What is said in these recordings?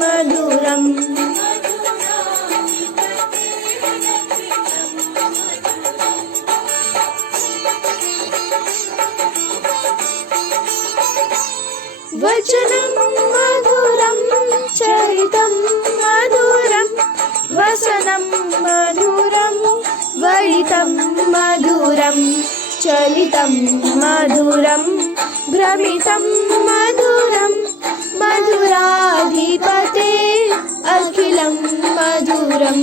मधुरम् वचनं मधुरं चरितं मधुरं वसनं मधुरं वलितं मधुरं चलितं मधुरं भ्रमितं मधुरं मधुराधिपते अखिलं मधुरम्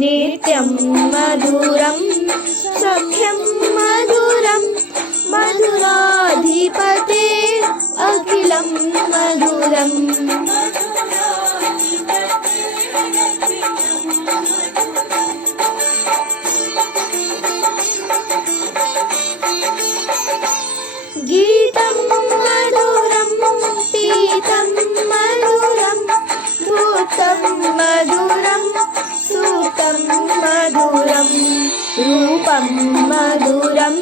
नित्यं मधुरं सख्यं मधुरं मधुराधिपते अखिलं मधुरम् गीतं मधुरं पीतं मधुरं भूतं मधुरं सूतं मधुरं रूपं मधुरं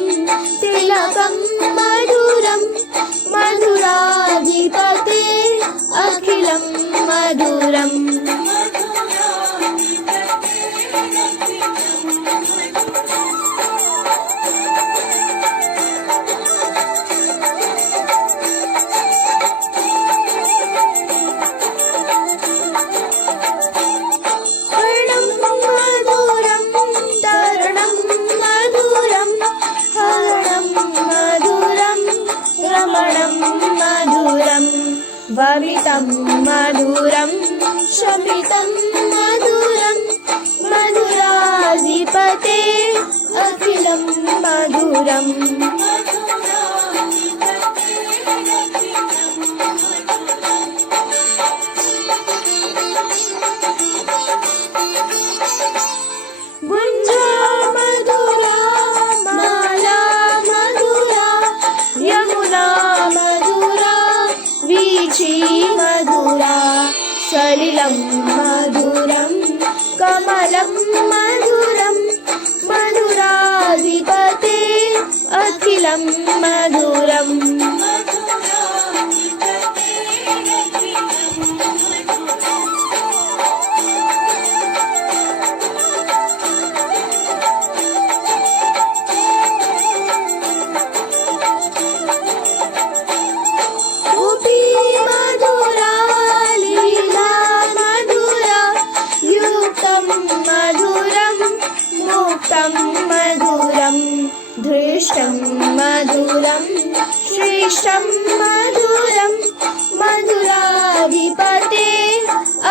तिलकं मधुरं मधुराधिपते अखिलं मधुरम् वमितं मधुरं शमितं मधुरं मधुराधिपते अखिलं मधुरम् गुञ्जा मधुरा माला मधुरा यमुना मधुरा वीची मधुरा सलिलं मधुरं कमलं मधुरं मधुराधिपते अखिलं मधुरम् मधुरं दृष्टं मधुरं श्रेष्ठं मधुरं मधुराधिपते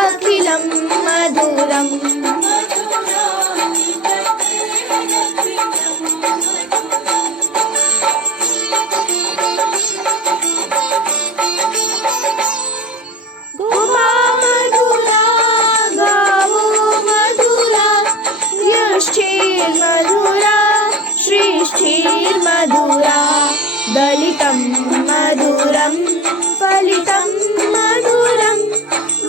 अखिलं मधुरम् मधुरा सृष्टिर्मधुरा दलितं मधुरं फलितं मधुरं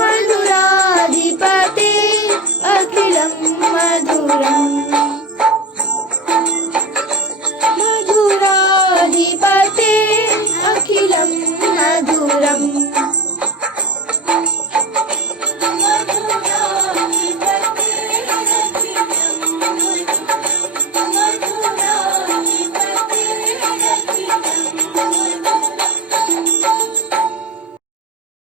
मधुराधिपते अखिलं मधुरम् मधुराधिपते अखिलं मधुरम्